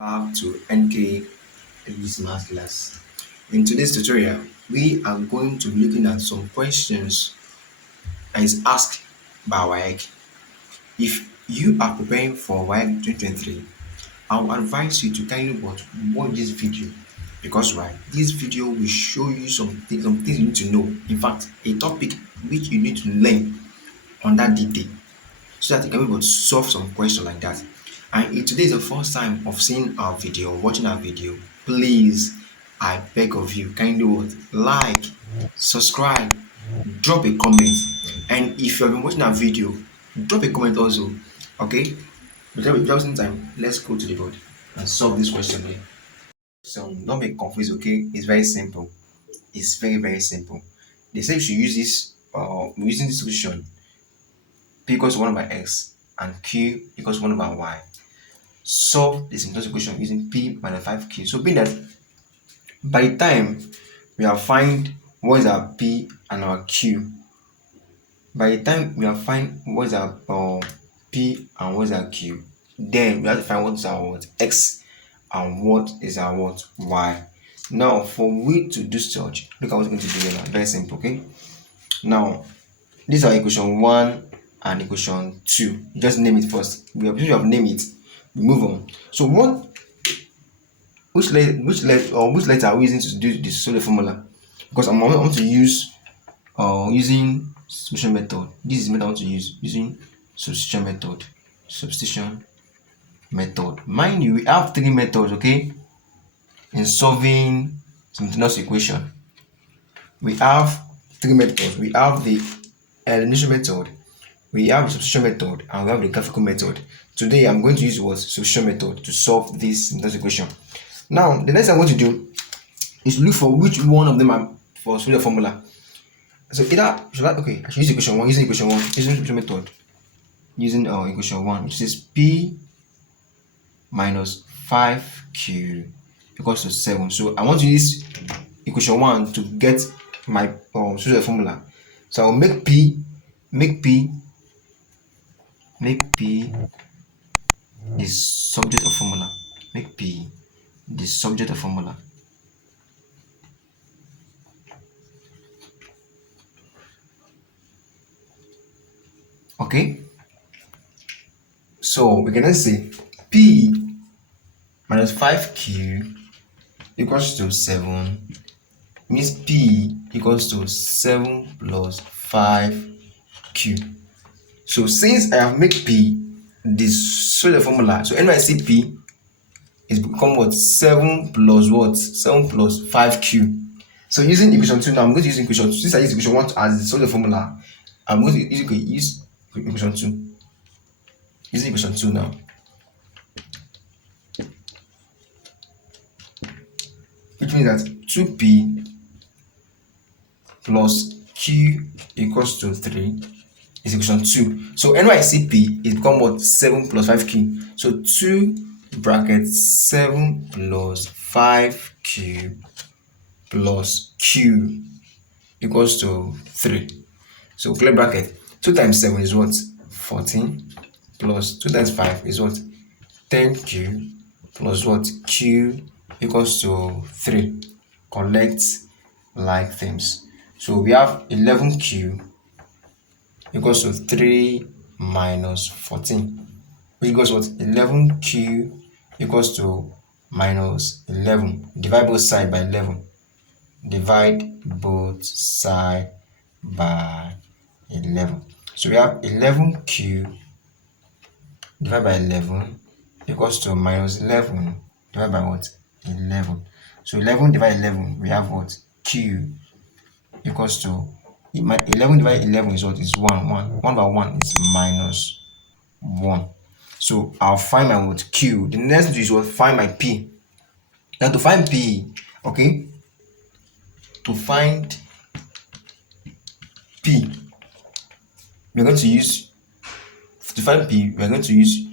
Back to NK this math class. In today's tutorial, we are going to be looking at some questions that is asked by WAEC. If you are preparing for WAEC 2023, I will advise you to kindly watch this video because why? This video will show you some things you need to know. In fact, a topic which you need to learn on that day so that you can be able to solve some questions like that. And if today is the first time of seeing our video, watching our video, please, I beg of you, kindly like, subscribe, drop a comment, and if you have been watching our video, drop a comment also. Okay? Without wasting time, let's go to the board and solve this question here. So don't be confused, okay? It's very simple. It's very simple. They say you should use this using this solution p equals to 1 over x and q equals to 1 over y. Solve this simplest equation using p minus 5q. So being that by the time we have find what is our p and our q, by the time we have find what is our p and what is our q, then we have to find what is our x and what is our y. Now for we to do such, look at what we're going to do here now. Very simple, okay? Now this is our equation 1 and equation 2. You just name it first. We have named it. We move on. So which letter are we using to do this solve formula? Because I want to use using substitution method. This is the method I want to use using substitution method. Substitution method. Mind you, we have three methods, okay? In solving simultaneous equation. We have three methods. We have the elimination method, we have the substitution method, and we have the graphical method. Today I'm going to use what substitution method to solve this equation. Now the next thing I'm going to do is look for which one of them are for solve the formula. So either I should use equation 1 using equation 1 using substitution method using equation 1, which is p minus 5q equals to 7. So I want to use equation 1 to get my solve the formula. So I'll make p the subject of formula. Make p the subject of formula. Okay. So we can then say p minus 5q equals to 7 means p equals to 7 plus 5q. So since I have made p this solve the formula, so when I see p is become what 7 plus what 7 plus 5q. So using equation 2 now, I'm going to use equation 2. Since I use equation 1 as the solve the formula, I'm going to use equation 2. Using equation 2 now. Which means that 2p plus q equals to 3 is equation 2. So NYCP is become what 7 plus 5q. So 2 brackets 7 plus 5q plus q equals to 3. So clear bracket. 2 times 7 is what 14 plus 2 times 5 is what 10q plus what q equals to 3. Collect like things. So we have 11q equals to 3 minus 14, which equals what 11q equals to minus 11. Divide both sides by 11. Divide both sides by 11. So we have 11q divided by 11 equals to minus 11 divided by what 11. So 11 divided by 11, we have what q equals to 11 divided by 11 is what is 1. 1 by 1 is minus 1. So I'll find my what q. The next is what find my p. Now to find p, okay, to find p, we're going to use to find p. We're going to use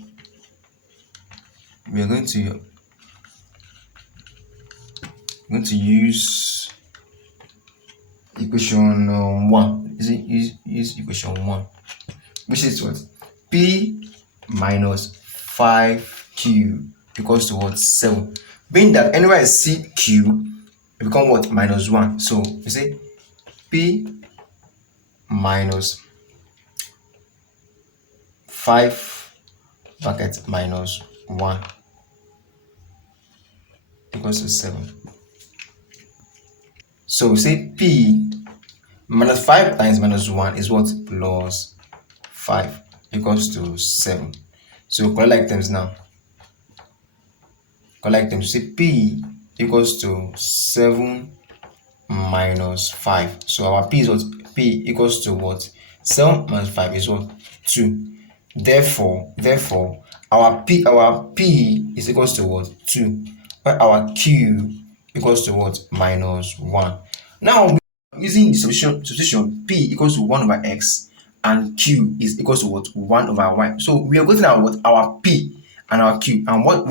equation 1. Use equation 1, which is what p minus 5q equals to what? 7. Being that anywhere I see Q, it become what? Minus 1. So you say P minus 5 bracket minus 1 equals to 7. So we say P minus 5 times minus 1 is what? Plus 5 equals to 7. So collect terms now. Collect terms. Say P equals to 7 minus 5. So our P is what? P equals to what? 7 minus 5 is what? 2. Therefore, our P is equals to what? 2. While our Q equals to what? Minus 1. Now, using the substitution, P equals to 1 over X and Q is equals to what? 1 over Y. So we are getting our P and our Q. And what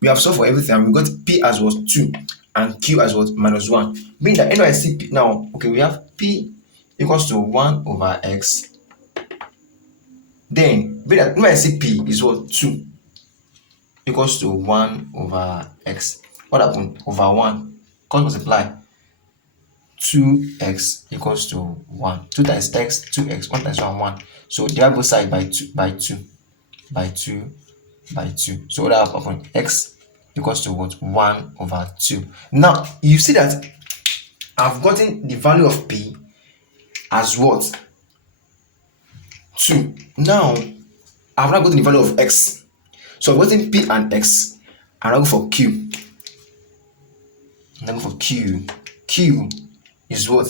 we have solved for everything, and we got P as what? 2 and Q as what? Minus 1. Meaning that anyway I see P now, okay, we have P equals to 1 over X. Then when I see P is what? 2 equals to 1 over X. What happened? Over 1. Cos multiply. 2x equals to 1. 2 times x, 2x, 1 times 1, 1. So divide both sides by 2, by 2, by 2, by 2. So what happened? X equals to what? 1 over 2. Now, you see that I've gotten the value of P as what? 2. Now, I've not gotten the value of X. So I've gotten P and X. And I'll go for Q. And I'll go for Q. Q is what?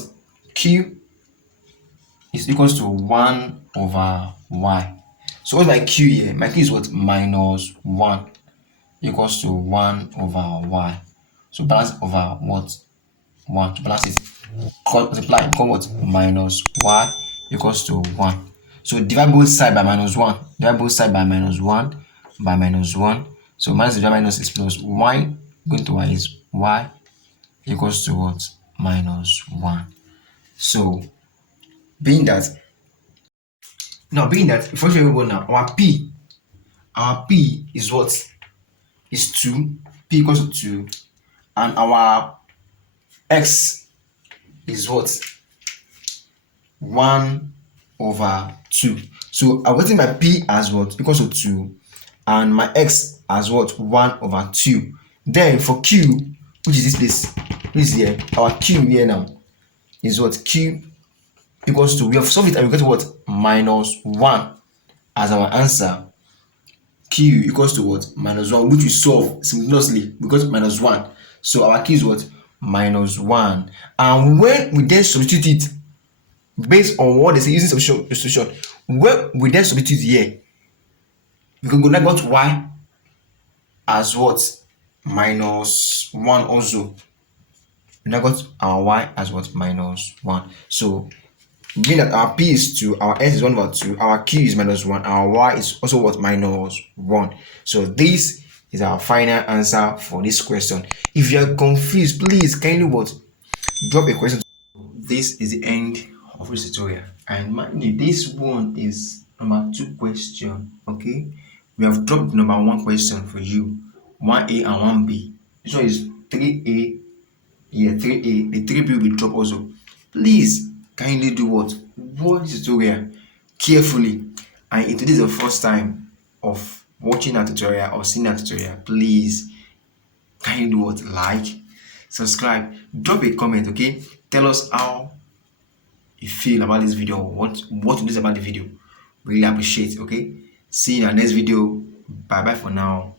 Q is equals to 1 over Y. So what's my Q here? My Q is what? Minus 1 equals to 1 over Y. So balance over what? 1. To balance it, multiply, become what? Minus Y equals to 1. So divide both sides by minus 1. Divide both sides by minus 1 by minus 1. So minus divided by minus is plus Y. Going to Y is Y equals to what? Minus 1. So being that before we go now, our P is what? Is 2. P equals to 2. And our X is what? 1 over 2. So I'm getting my P as what? Equals to 2. And my X as what? 1 over 2. Then for Q, which is this place, this here, our Q here now is what? Q equals to, we have solved it and we get what? Minus 1 as our answer. Q equals to what? Minus 1, which we solve simultaneously. We got minus 1. So our Q is what? Minus 1. And when we then substitute it based on what they say using substitution, when we then substitute here, we can go now got Y as what? Minus 1 also. We now got our Y as what? Minus 1. So being that our P is 2, our S is 1 over 2, our Q is minus 1, our Y is also what? Minus 1. So this is our final answer for this question. If you are confused, please kindly what? Drop a question. This is the end of this tutorial. And mind you, this one is number 2 question. Okay, we have dropped number 1 question for you, 1A and 1B. This one is 3A. Yeah, 3A. The 3B will be dropped also. Please kindly do what? Watch this tutorial carefully. And if it is the first time of watching a tutorial or seeing a tutorial, please kindly do what? Like, subscribe, drop a comment. Okay, tell us how you feel about this video, what you think about the video. Really appreciate. Okay, see you in our next video. Bye bye for now.